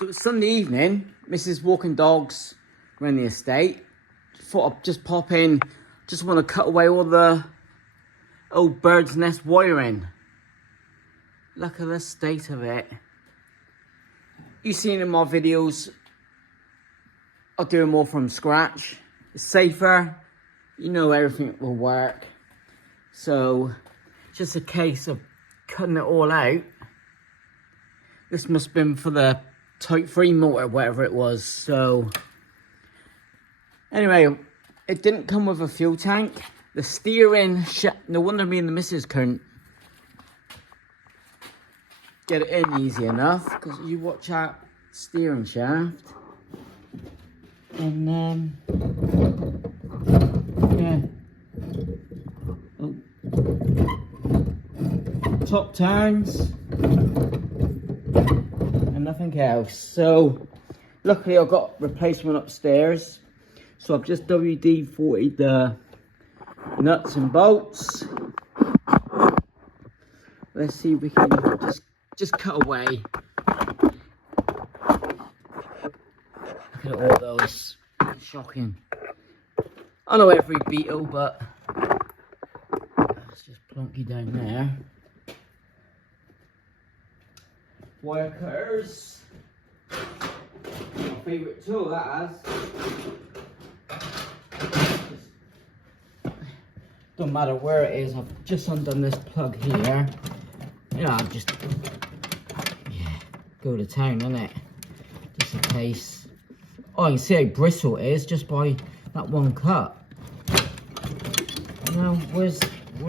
So it's Sunday evening, Mrs. walking dogs around the estate. Thought I'd just pop in, just want to cut away all the old bird's nest wiring. Look at the state of it. You've seen in my videos, I do them all from scratch. It's safer, you know everything will work. So, just a case of cutting it all out. This must have been for the Type 3 motor, whatever it was. So, anyway, it didn't come with a fuel tank. The steering, no wonder me and the missus couldn't get it in easy enough, because you watch that steering shaft and yeah, top turns and nothing else. So luckily I've got replacement upstairs, so I've just WD-40'd the nuts and bolts. Let's see if we can just cut away. Look at all those. Shocking. I know every beetle, but let's just plonk you down there. Wire cutters. My favourite tool, that has. Don't matter where it is, I've just undone this plug here. Yeah, I'll just go to town, innit? Just in case. Oh, you can see how bristle it is just by that one cut. You know, where's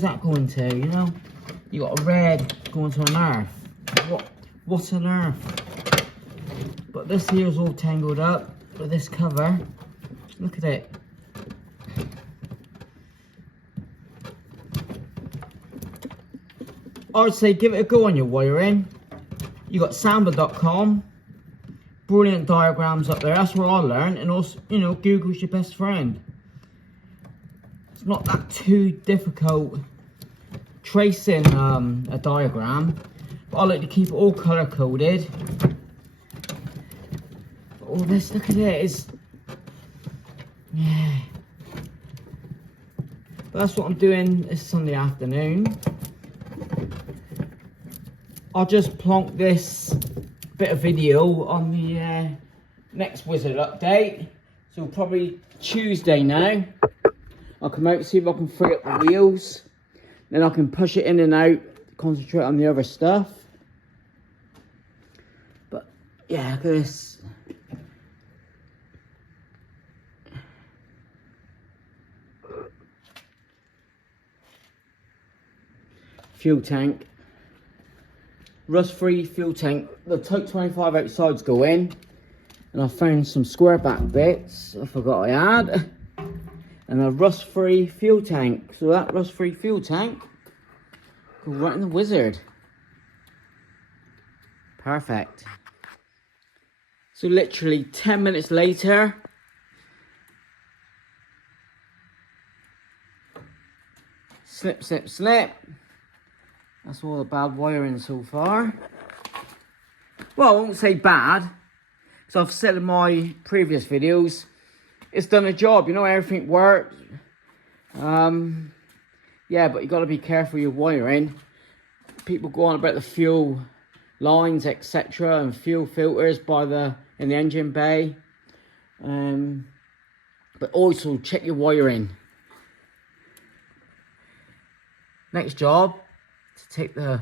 that going to? You know, you got a red going to an earth. What on earth? But this here is all tangled up with this cover. Look at it. I would say give it a go on your wiring. You got samba.com, brilliant diagrams up there. That's where I learned, and also, you know, Google's your best friend. It's not that too difficult tracing a diagram, but I like to keep it all color coded. But all this, look at it, is yeah. But that's what I'm doing this Sunday afternoon. I'll just plonk this bit of video on the next Wizard update. So probably Tuesday now. I'll come out and see if I can free up the wheels. Then I can push it in and out, concentrate on the other stuff. But yeah, look at this. Fuel tank. Rust-free fuel tank. The Type 25 outsides go in, and I found some square back bits I forgot I had, and a rust-free fuel tank. So that rust-free fuel tank go right in the Wizard. Perfect. So literally 10 minutes later, snip, snip, snip. That's all the bad wiring so far. Well, I won't say bad, because I've said in my previous videos, it's done a job, you know, everything works. Yeah, but you got to be careful with your wiring. People go on about the fuel lines, etc., and fuel filters in the engine bay. But also check your wiring. Next job, to take the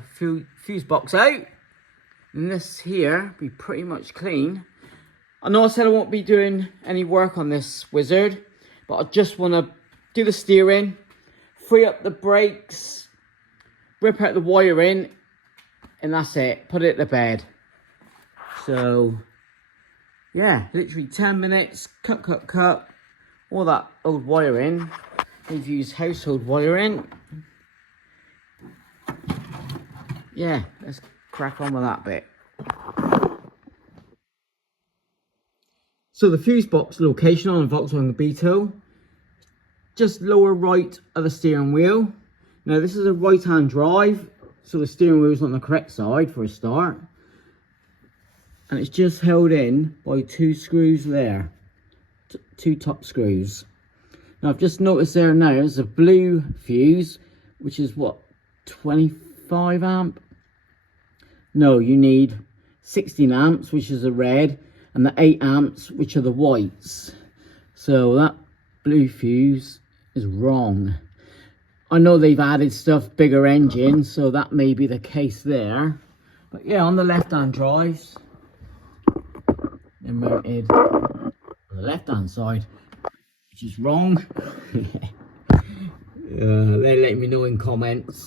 fuse box out, and this here be pretty much clean. I know I said I won't be doing any work on this Wizard, but I just want to do the steering, free up the brakes, rip out the wiring, and that's it. Put it to bed. So yeah, literally 10 minutes, cut all that old wiring. We've used household wiring. Yeah, let's crack on with that bit. So the fuse box location on the Volkswagen Beetle, just lower right of the steering wheel. Now this is a right hand drive, so the steering wheel's on the correct side for a start. and it's just held in by 2 screws there, 2 top screws. Now I've just noticed there now there's a blue fuse, which is what, 25 amp? No, you need 16 amps, which is the red, and the 8 amps, which are the whites. So that blue fuse is wrong. I know they've added stuff, bigger engine, so that may be the case there. But yeah, on the left-hand drives, they're mounted on the left-hand side, which is wrong. They let me know in comments.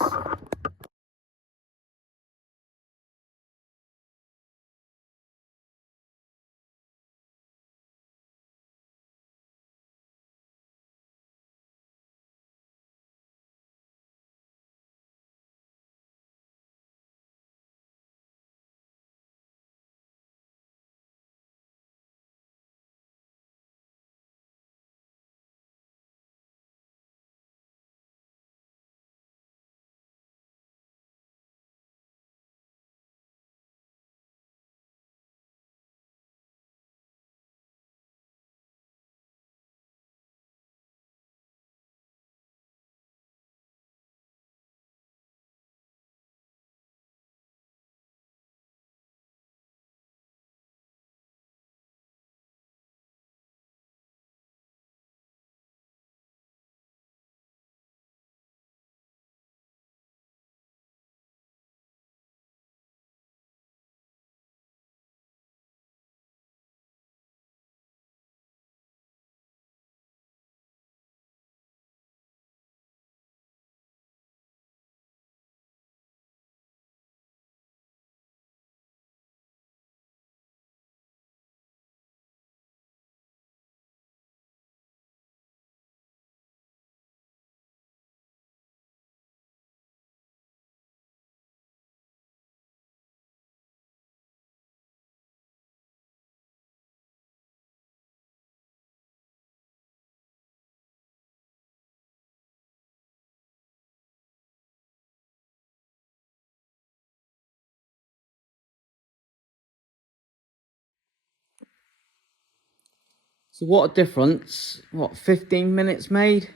So what a difference. What, 15 minutes made?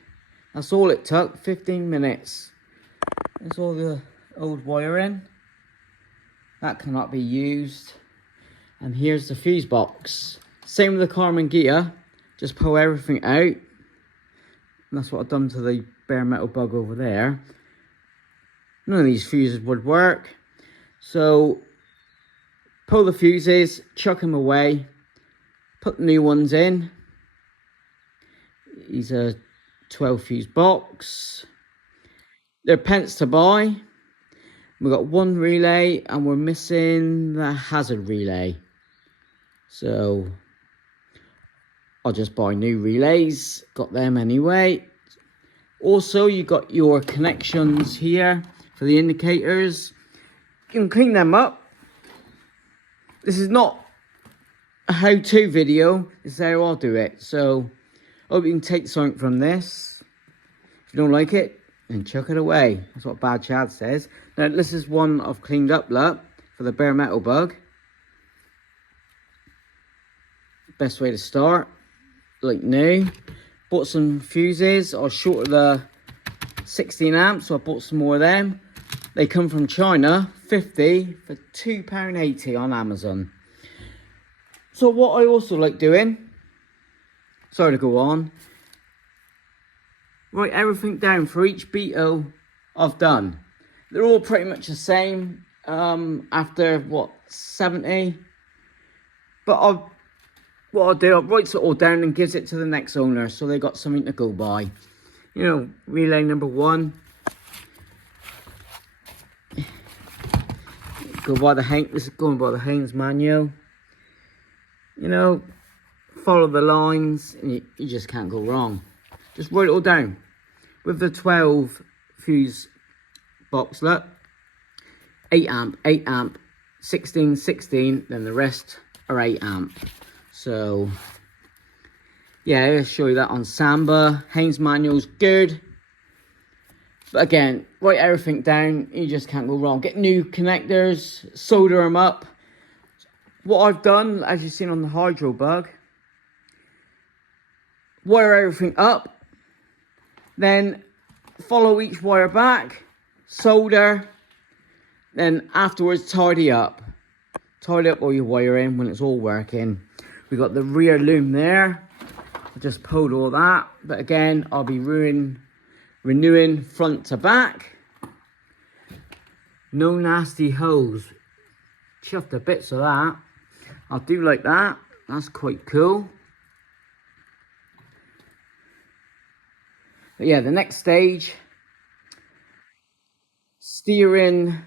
That's all it took, 15 minutes. There's all the old wiring. That cannot be used. And here's the fuse box. Same with the Carmen gear. Just pull everything out. And that's what I've done to the bare metal bug over there. None of these fuses would work. So pull the fuses, chuck them away, put new ones in. These are 12 fuse box. They're pence to buy. We've got 1 relay and we're missing the hazard relay. So I'll just buy new relays. Got them anyway. Also, you got your connections here for the indicators. You can clean them up. This is not a how-to video. This is how I'll do it. So I hope you can take something from this. If you don't like it, then chuck it away. That's what Bad Chad says. Now this is one I've cleaned up, look, for the bare metal bug. Best way to start, like new. Bought some fuses. I was short of the 16 amps, so I bought some more of them. They come from China, 50 for £2.80 on Amazon. So what I also like doing, sorry to go on, write everything down for each beetle I've done. They're all pretty much the same after, what, 70? But what I'll do, I'll write it all down and gives it to the next owner so they got something to go by. You know, relay number 1. Go by the Haynes, this is going by the Haynes manual. You know, follow the lines and you just can't go wrong. Just write it all down. With the 12 fuse box, look. 8 amp, 8 amp, 16, 16, then the rest are 8 amp. So, yeah, I'll show you that on Samba. Haynes manual's good. But again, write everything down. You just can't go wrong. Get new connectors, solder them up. what I've done, as you've seen on the hydro bug, wire everything up, then follow each wire back, solder, then afterwards tidy up all your wiring when it's all working. We got the rear loom there. I just pulled all that, but again, I'll be renewing front to back. No nasty holes. Chuffed a bits of that. I do like that. That's quite cool. But yeah, the next stage, steering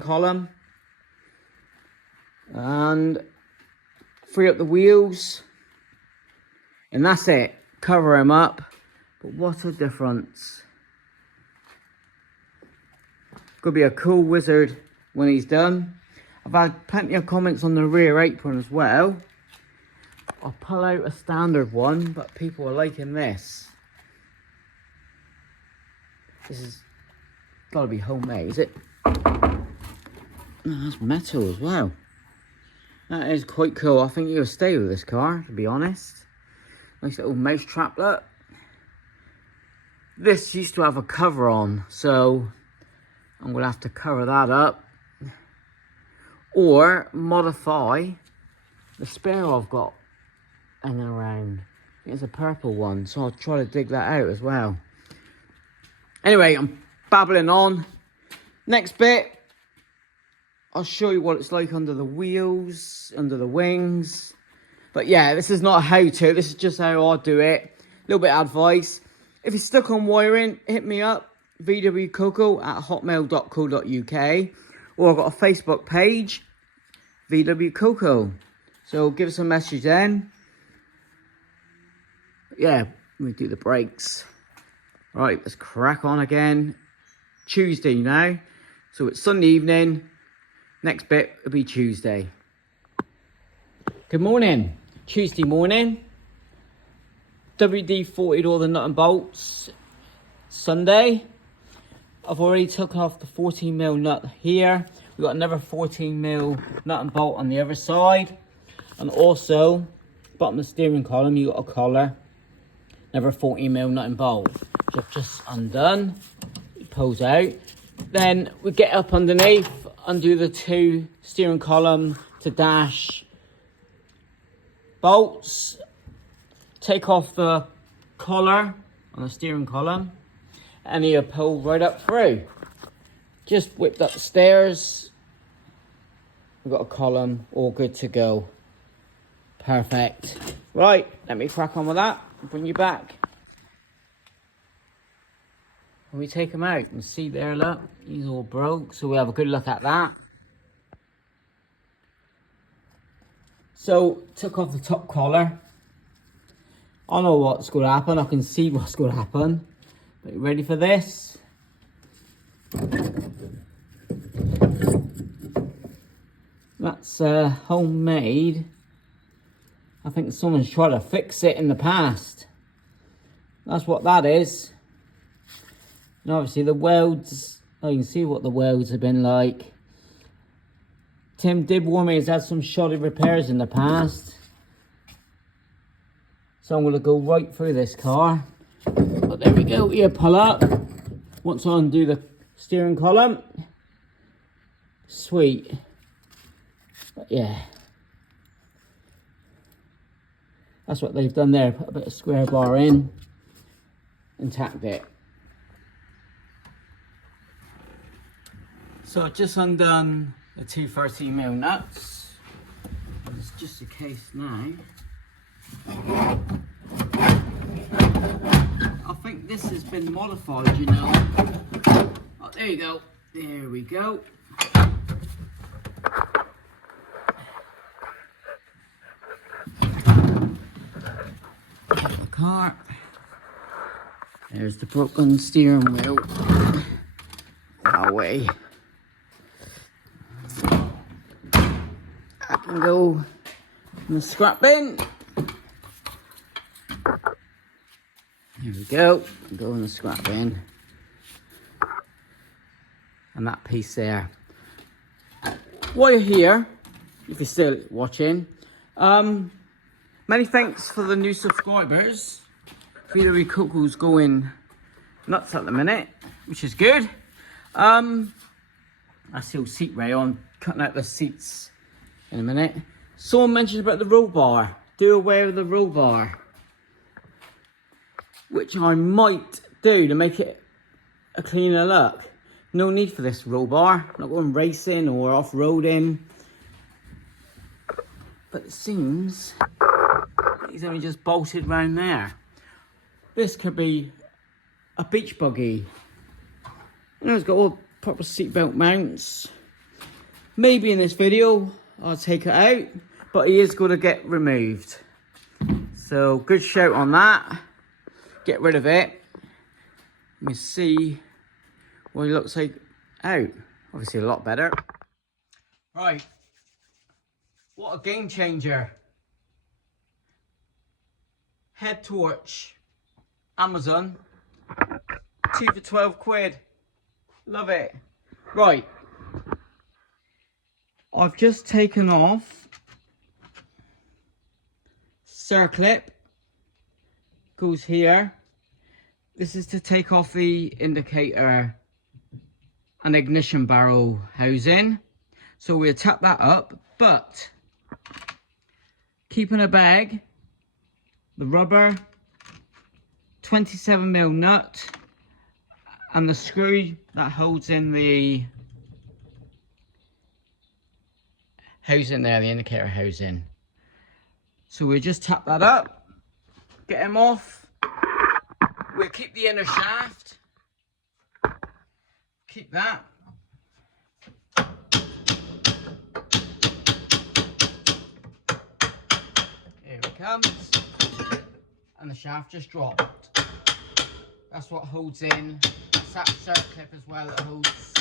column, and free up the wheels, and that's it. Cover him up. But what a difference. Could be a cool wizard when he's done. I've had plenty of comments on the rear apron as well. I'll pull out a standard one, but people are liking this. This is gotta be homemade, is it? Oh, that's metal as well. That is quite cool. I think you'll stay with this car, to be honest. Nice little mouse trap, look. This used to have a cover on, so I'm gonna have to cover that up. Or modify the spare I've got hanging around. I think it's a purple one, so I'll try to dig that out as well. Anyway, I'm babbling on. Next bit, I'll show you what it's like under the wheels, under the wings. But yeah, this is not a how-to, this is just how I do it. A little bit of advice. If you're stuck on wiring, hit me up, vwcoco@hotmail.co.uk, or I've got a Facebook page, VW So give us a message then. Yeah, we do the brakes. Right, let's crack on again. Tuesday now, so it's Sunday evening. Next bit will be Tuesday. Good morning. Tuesday morning. WD-40'd all the nut and bolts. Sunday. I've already taken off the 14mm nut here. We've got another 14mm nut and bolt on the other side. And also, bottom of the steering column, you got a collar. Another 14mm nut and bolt. So I've just undone. It pulls out. Then we get up underneath, undo the two steering column to dash bolts. Take off the collar on the steering column. And you pull right up through. Just whipped up the stairs. We've got a column, all good to go. Perfect. Right, let me crack on with that. I'll bring you back. When we take them out, and see there, look, he's all broke. So we'll have a good look at that. So, took off the top collar. I know what's going to happen. I can see what's going to happen. But you ready for this? That's homemade. I think someone's tried to fix it in the past. That's what that is. And obviously the welds, oh, you can see what the welds have been like. Tim did warn me he's had some shoddy repairs in the past. So I'm going to go right through this car. But there we go, here, pull up. Once I undo the steering column. Sweet. But yeah. That's what they've done there. Put a bit of square bar in. And tacked it. So I've just undone the two 13mm nuts. It's just a case now. I think this has been modified, you know. Oh, there you go. There we go. The car. There's the broken steering wheel. Away. I can go in the scrap bin. Here we go. Go in the scrap bin. And that piece there. while you're here, if you're still watching, many thanks for the new subscribers. Valerie Coco's going nuts at the minute, which is good. I see seat rail on, cutting out the seats in a minute. Someone mentioned about the roll bar. Do away with the roll bar, which I might do to make it a cleaner look. No need for this roll bar. I'm not going racing or off-roading. But it seems he's only just bolted round there. This could be a beach buggy. You know, it's got all proper seatbelt mounts. Maybe in this video I'll take it out, but he is going to get removed. So good shout on that. Get rid of it. Let me see what he looks like out. Obviously a lot better. Right. What a game changer. Head torch. Amazon. 2 for 12 quid. Love it. Right. I've just taken off circlip. Goes here. This is to take off the indicator and ignition barrel housing. So we'll tap that up, but keep in a bag the rubber, 27mm nut, and the screw that holds in the housing there, the indicator housing. So we'll just tap that up, get him off. We'll keep the inner shaft, keep that. Here it comes, and the shaft just dropped. That's what holds in. It's that circlip as well that holds.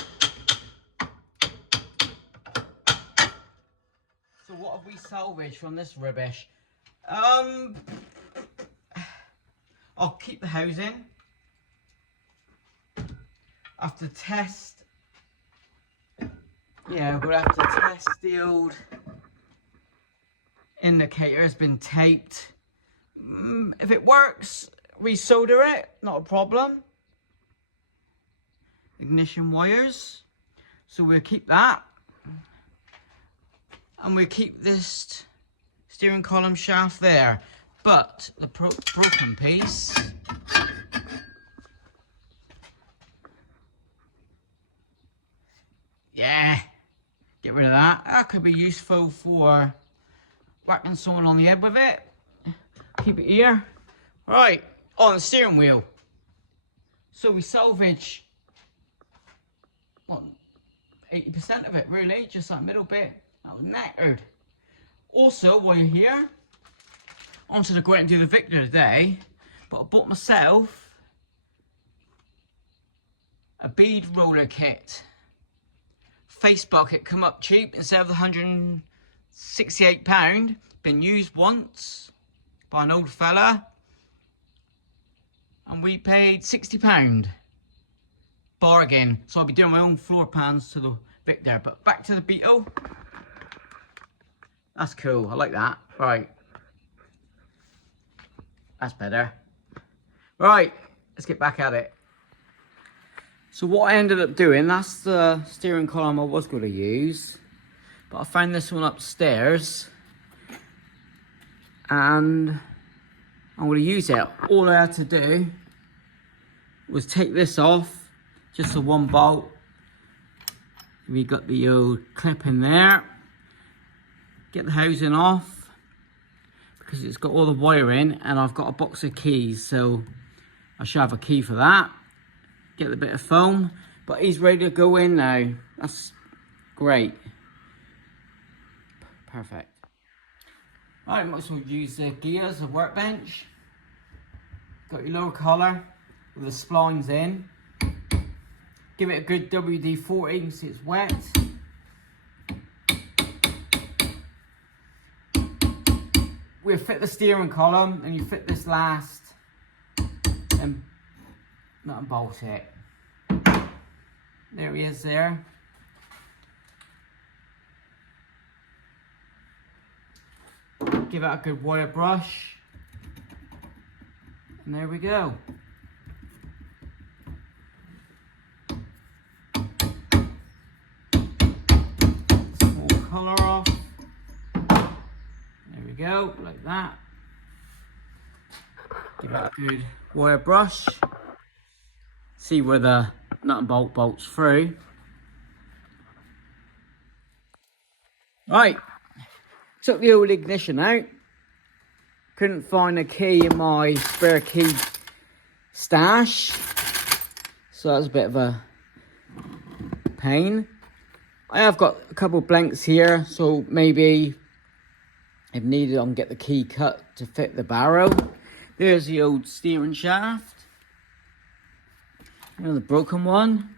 So what have we salvaged from this rubbish? I'll keep the housing. I have to test. Yeah, we're gonna have to test the old indicator. Has been taped. If it works, resolder it, not a problem. Ignition wires. So we'll keep that. And we'll keep this steering column shaft there. But the broken piece, yeah, get rid of that. That could be useful for whacking someone on the head with it. Keep it here. Right, on the steering wheel. So we salvage, what, 80% of it really, just that middle bit. That was knackered. Also, while you're here, I wanted to go out and do the Victor today, but I bought myself a bead roller kit. Facebook, it come up cheap instead of the £168. Been used once by an old fella, and we paid £60. Bargain. So I'll be doing my own floor pans to the Victor. But back to the Beetle. That's cool. I like that. Right. That's better. Right, let's get back at it. So what I ended up doing, that's the steering column I was going to use. But I found this one upstairs. And I'm going to use it. All I had to do was take this off. Just the one bolt. We got the old clip in there. Get the housing off. Because it's got all the wiring, and I've got a box of keys, so I should have a key for that. Get the bit of foam, but he's ready to go in now. That's great. Perfect. Right, might as well use the gears, the workbench. Got your lower collar with the splines in. Give it a good WD-40, you can see it's wet. We'll fit the steering column, and you fit this last, and nut and bolt it. There he is there. give it a good wire brush. And there we go. Small colour off. There we go, like that. Give it a good wire brush. See where the nut and bolt bolts through. Right, took the old ignition out. Couldn't find a key in my spare key stash, so that's a bit of a pain. I have got a couple of blanks here, so maybe if needed I can get the key cut to fit the barrow. There's the old steering shaft. You know, the broken one.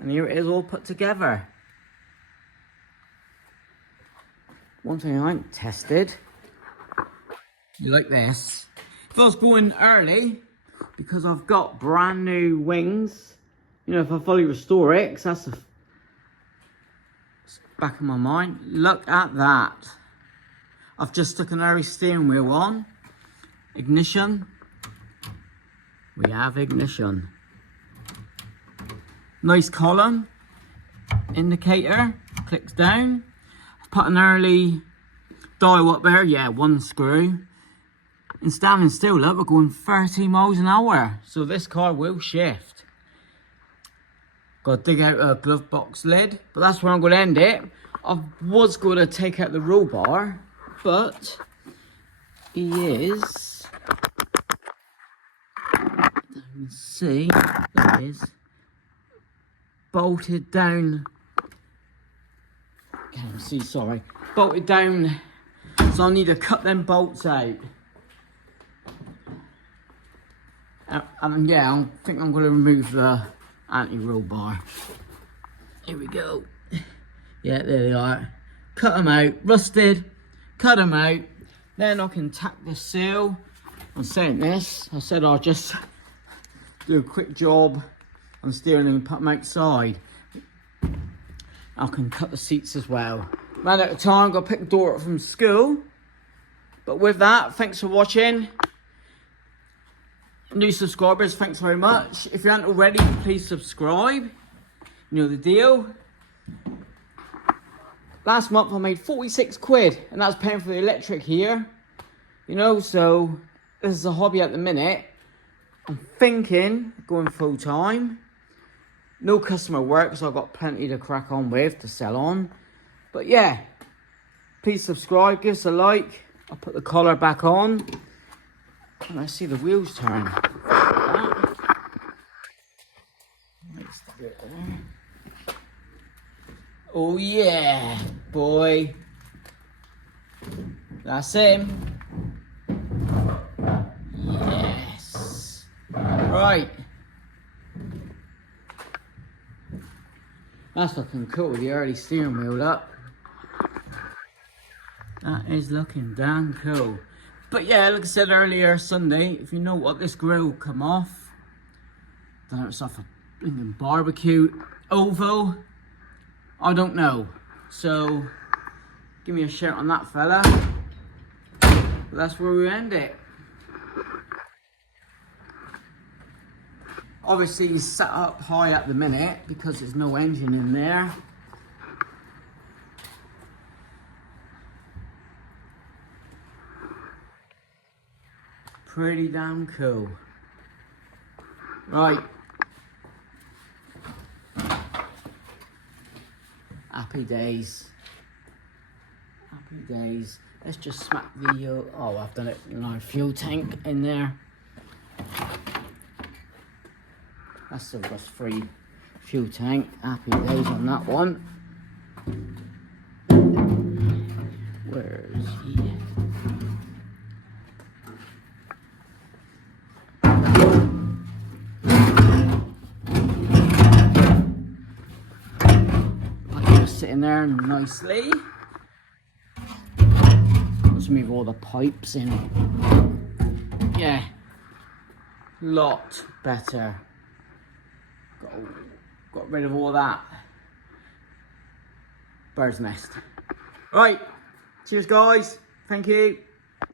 And here it is all put together. One thing I ain't tested. You like this? If I was going early, because I've got brand new wings, you know, if I fully restore it, because that's the back of my mind. Look at that. I've just stuck an early steering wheel on. Ignition. We have ignition. Nice column. Indicator. Clicks down. I've put an early dial up there. Yeah, one screw. And standing still, look, we're going 30 miles an hour. So this car will shift. Got to dig out a glove box lid. But that's where I'm going to end it. I was going to take out the roll bar. But he is... You can see, there it is. Bolted down. Can't see, sorry. Bolted down. So I need to cut them bolts out. And yeah, I think I'm going to remove the anti-roll bar. Here we go. Yeah, there they are. Cut them out. Rusted. Cut them out. Then I can tack the seal. I'm saying this. I said I'll just do a quick job on steering and put them outside. I can cut the seats as well. Ran out of time. Got to pick the daughter up from school. But with that, thanks for watching. New subscribers, thanks very much. If you aren't already, please subscribe. You know the deal. Last month I made 46 quid and that's paying for the electric here. You know, so this is a hobby at the minute. I'm thinking going full time. No customer work, so I've got plenty to crack on with, to sell on. But yeah, please subscribe, give us a like. I'll put the collar back on. And I see the wheels turn. Oh yeah, boy. That's him. Yes. Right. That's looking cool with the early steering wheel up. That is looking damn cool. But yeah, like I said earlier, Sunday, if you know what this grill come off, I don't know, it's off a blinking barbecue oval. I don't know. So, give me a shout on that fella. But that's where we end it. Obviously, he's set up high at the minute because there's no engine in there. Pretty damn cool. Right. Happy days. Happy days. Let's just smack the, oh, I've done it, you know, fuel tank in there. That's the rust-free fuel tank. Happy days on that one. Where is he? Sitting there nicely. Let's move all the pipes in. Yeah, lot better. Got rid of all that bird's nest. Right, Cheers, guys. Thank you.